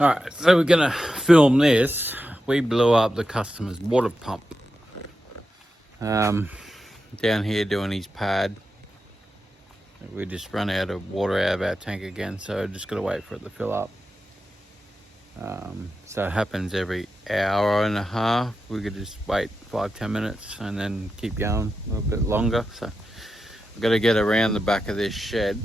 Alright, so we're gonna film this. We blew up the customer's water pump. Down here doing his pad. We just run out of water out of our tank again, so just gotta wait for it to fill up. So it happens every hour and a half. We could just wait 5-10 minutes and then keep going a little bit longer. So we've got to get around the back of this shed.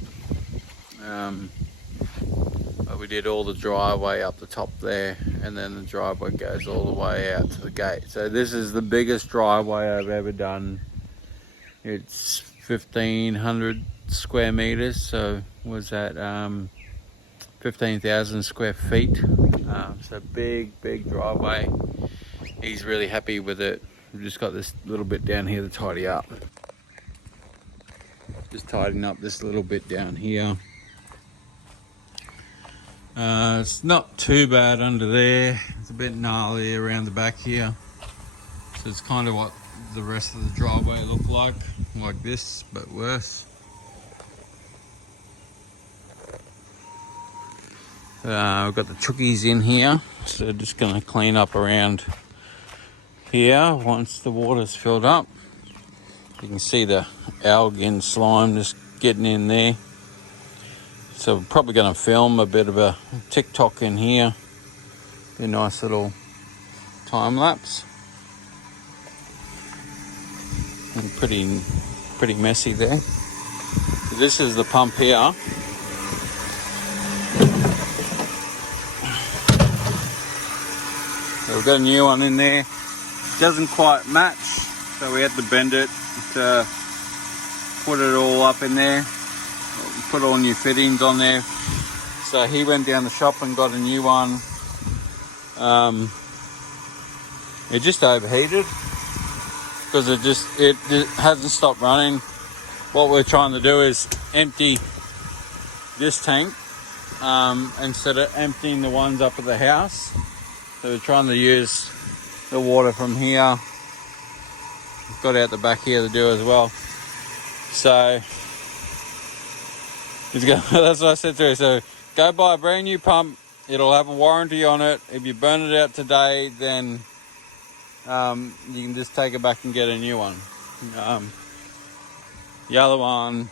But we did all the driveway up the top there, and then the driveway goes all the way out to the gate. So this is the biggest driveway I've ever done. It's 1,500 square meters, so was that 15,000 square feet. So big driveway. He's really happy with it. We've just got this little bit down here to tidy up. Just tidying up this little bit down here. It's not too bad under there. It's a bit gnarly around the back here. So it's kind of what the rest of the driveway look like this, but worse. We've got the chookies in here, so just going to clean up around here once the water's filled up. You can see the algae and slime just getting in there. So we're probably going to film a bit of a TikTok in here. Be a nice little time lapse. And pretty messy there. So this is the pump here. So we've got a new one in there. Doesn't quite match, so we had to bend it to put it all up in there. Put all new fittings on there. So he went down the shop and got a new one. It just overheated because it hasn't stopped running. What we're trying to do is empty this tank instead of emptying the ones up at the house. So we're trying to use the water from here. Got out the back here to do as well. So that's what I said to her. So go buy a brand new pump. It'll have a warranty on it. If you burn it out today, then you can just take it back and get a new one. The other one,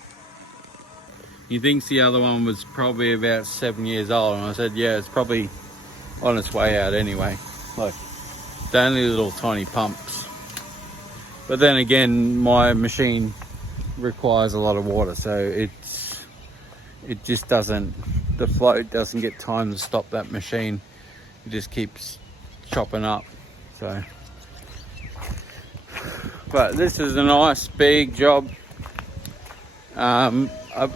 he thinks the other one was probably about 7 years old. And I said, yeah, it's probably on its way out anyway. Like, they're only little tiny pumps. But then again, my machine requires a lot of water, so it just doesn't, the float doesn't get time to stop that machine. It just keeps chopping up. So, but this is a nice big job. A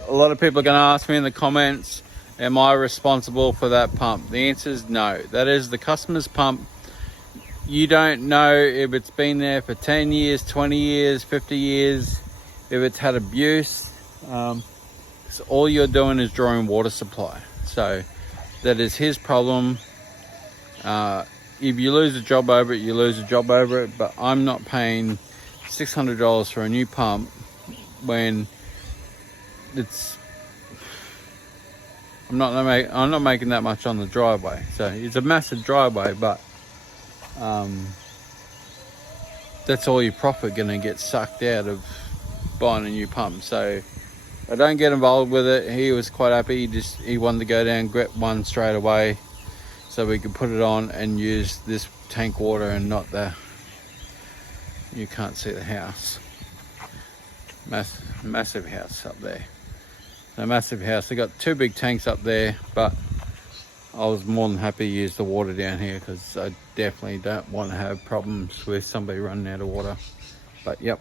lot of people are going to ask me in the comments, am I responsible for that pump? The answer is no. That is the customer's pump. You don't know if it's been there for 10 years, 20 years, 50 years, if it's had abuse. So all you're doing is drawing water supply. So that is his problem. If you lose a job over it, you lose a job over it. But I'm not paying $600 for a new pump when it's... I'm not making that much on the driveway. So it's a massive driveway, but that's all your profit going to get sucked out of buying a new pump. So I don't get involved with it. He was quite happy. He wanted to go down and get one straight away so we could put it on and use this tank water and not the... You can't see the house. Massive house up there. A massive house. They got 2 big tanks up there, but I was more than happy to use the water down here because I definitely don't want to have problems with somebody running out of water. But yep.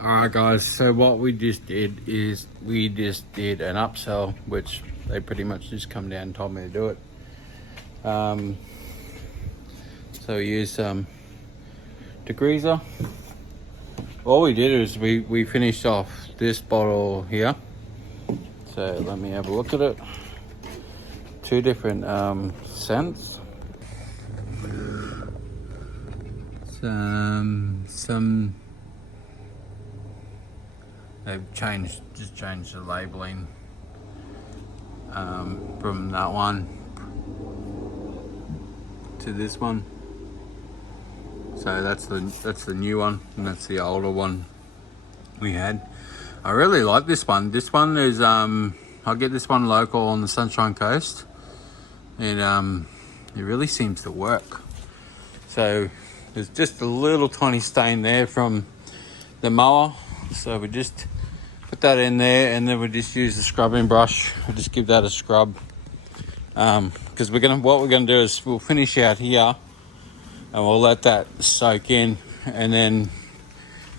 Alright guys, so what we just did is we just did an upsell, which they pretty much just come down and told me to do it. So we used degreaser. All we did is we finished off this bottle here. So let me have a look at it. 2 different scents. Some They've just changed the labeling from that one to this one. So that's the new one, and that's the older one we had. I really like this one. This one is I get this one local on the Sunshine Coast, and it really seems to work. So there's just a little tiny stain there from the mower, so we just put that in there, and then we just use the scrubbing brush. We'll just give that a scrub, because what we're gonna do is we'll finish out here and we'll let that soak in, and then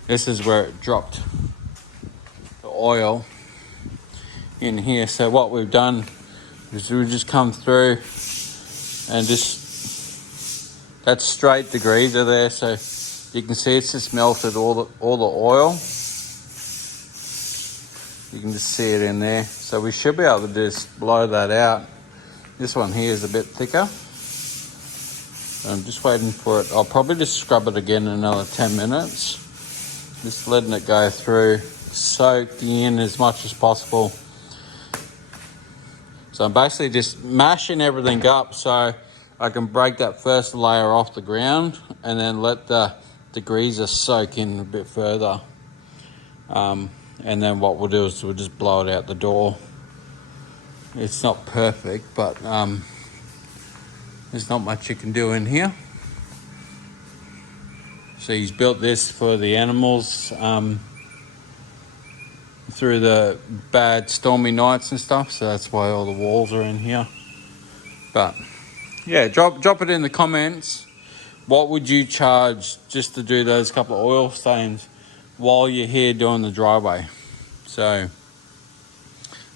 this is where it dropped the oil in here. So what we've done is we've just come through and just, that's straight degreaser there, so you can see it's just melted all the oil. You can just see it in there. So we should be able to just blow that out. This one here is a bit thicker. I'm just waiting for it. I'll probably just scrub it again in another 10 minutes. Just letting it go through, soak in as much as possible. So I'm basically just mashing everything up so I can break that first layer off the ground and then let the degreaser soak in a bit further. And then what we'll do is we'll just blow it out the door. It's not perfect, but there's not much you can do in here. So he's built this for the animals through the bad stormy nights and stuff. So that's why all the walls are in here. But yeah, drop it in the comments. What would you charge just to do those couple of oil stains while you're here doing the driveway? So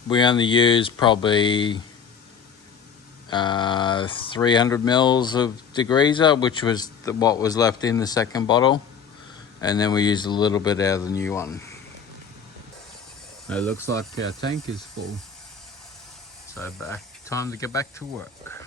we only use probably 300 mils of degreaser, which was what was left in the second bottle, and then we used a little bit out of the new one. It looks like our tank is full, so time to get back to work.